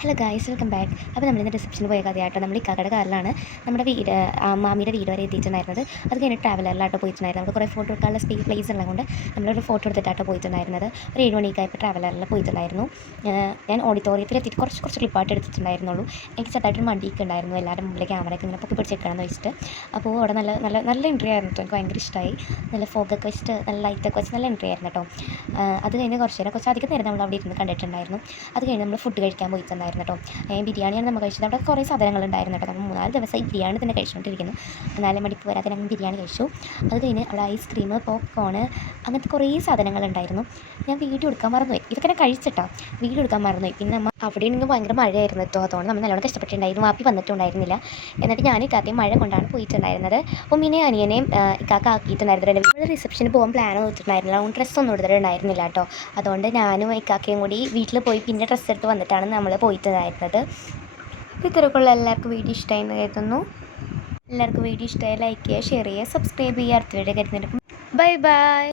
Hello guys, welcome back. അപ്പോൾ നമ്മളിന്ന് റിസപ്ഷന് പോയ കഥയാട്ടോ. നമ്മൾ ഈ കടയുടെ കാറിലാണ് നമ്മുടെ മാമിയുടെ വീട് വരെ എത്തിയിട്ടുണ്ടായിരുന്നത്. അത് കഴിഞ്ഞ് ട്രാവലറിലാട്ടോ പോയിട്ടുണ്ടായിരുന്നത്. നമുക്ക് കുറേ ഫോട്ടോ എടുക്കാനുള്ള പ്ലേസ് ഉള്ളതുകൊണ്ട് നമ്മളൊരു ഫോട്ടോ എടുത്തിട്ടാട്ടോ പോയിട്ടുണ്ടായിരുന്നത്. ഒരു 7 മണിക്കായപ്പോൾ ട്രാവലറിൽ പോയിട്ടുണ്ടായിരുന്നു. ഞാൻ ഓഡിറ്റോറിയത്തിൽ എത്തിയിട്ട് കുറച്ച് ക്ലിപ്പായിട്ട് എടുത്തിട്ടുണ്ടായിരുന്നുള്ളൂ. എനിക്ക് ചെറുതായിട്ടൊരു മടിയൊക്കെ ഉണ്ടായിരുന്നു, എല്ലാവരും മുമ്പിൽ ക്യാമറയൊക്കെ ഇങ്ങനെ പൊക്കി പിടിച്ചേക്കണം എന്ന് വെച്ചിട്ട്. അപ്പോൾ അവിടെ നല്ല എൻട്രി ആയിരുന്നു കേട്ടോ. എനിക്ക് ഭയങ്കര ഇഷ്ടമായി. നല്ല ഫോഗൊക്കെ വെച്ചിട്ട് നല്ല ലൈറ്റൊക്കെ വെച്ച് നല്ല എൻട്രി ആയിരുന്നു കേട്ടോ. അത് കഴിഞ്ഞ് കുറച്ച് അധികം നേരം നമ്മൾ അവിടെ ഇരുന്ന് കണ്ടിട്ടുണ്ടായിരുന്നു. അത് കഴിഞ്ഞ് നമ്മൾ ഫുഡ് കഴിക്കാൻ പോയിട്ടുണ്ടായിരുന്നു കേട്ടോ. ബിരിയാണിയാണ് നമ്മൾ കഴിച്ചത്. അവിടെ കുറേ സാധനങ്ങളുണ്ടായിരുന്നു കേട്ടോ. നമ്മൾ 3-4 ദിവസം ഈ ബിരിയാണി തന്നെ കഴിച്ചുകൊണ്ടിരിക്കുന്നു. 4 മണിക്ക് വരാതെ ഞങ്ങൾ ബിരിയാണി കഴിച്ചു. അത് കഴിഞ്ഞ് അവിടെ ഐസ്ക്രീം, പോപ്കോൺ, അങ്ങനത്തെ കുറേ സാധനങ്ങളുണ്ടായിരുന്നു. ഞാൻ വീഡിയോ എടുക്കാൻ മറന്നുപോയി. ഇതൊക്കെ ഞാൻ കഴിച്ചിട്ടോ, വീഡിയോ എടുക്കാൻ മറന്നുപോയി. പിന്നെ നമ്മൾ അവിടെ ആണെങ്കിൽ ഭയങ്കര മഴയായിരുന്നു കേട്ടോ. അതുകൊണ്ട് നമ്മൾ നല്ലോണം കഷ്ടപ്പെട്ടിട്ടുണ്ടായിരുന്നു. വാപ്പി വന്നിട്ടുണ്ടായിരുന്നില്ല. എന്നിട്ട് ഞാൻ ഇക്കാക്കയും മഴ കൊണ്ടാണ് പോയിട്ടുണ്ടായിരുന്നത്. ഉമ്മീനെയും അനിയനെയും ഇക്കാക്ക ആക്കിയിട്ടുണ്ടായിരുന്നില്ല. ഇവിടെ റിസപ്ഷന് പോകാൻ പ്ലാൻ നോക്കിയിട്ടുണ്ടായിരുന്നില്ല. അതുകൊണ്ട് ഡ്രസ്സൊന്നും എടുത്തിട്ടുണ്ടായിരുന്നില്ല കേട്ടോ. അതുകൊണ്ട് ഞാനും ഇക്കാക്കയും കൂടി വീട്ടിൽ പോയി പിന്നെ ഡ്രസ്സ് എടുത്ത് വന്നിട്ടാണ് നമ്മൾ പോയിട്ടുണ്ടായിരുന്നത്. ഇത്തരക്കുള്ള എല്ലാവർക്കും വീഡിയോ ഇഷ്ടമായി എന്ന് കരുതുന്നു. എല്ലാവർക്കും വീഡിയോ ഇഷ്ടമായി ലൈക്ക് ചെയ്യുക, ഷെയർ ചെയ്യുക, സബ്സ്ക്രൈബ് ചെയ്യുക. അടുത്ത വീഡിയോ കരുതുന്നുണ്ട്. Bye bye.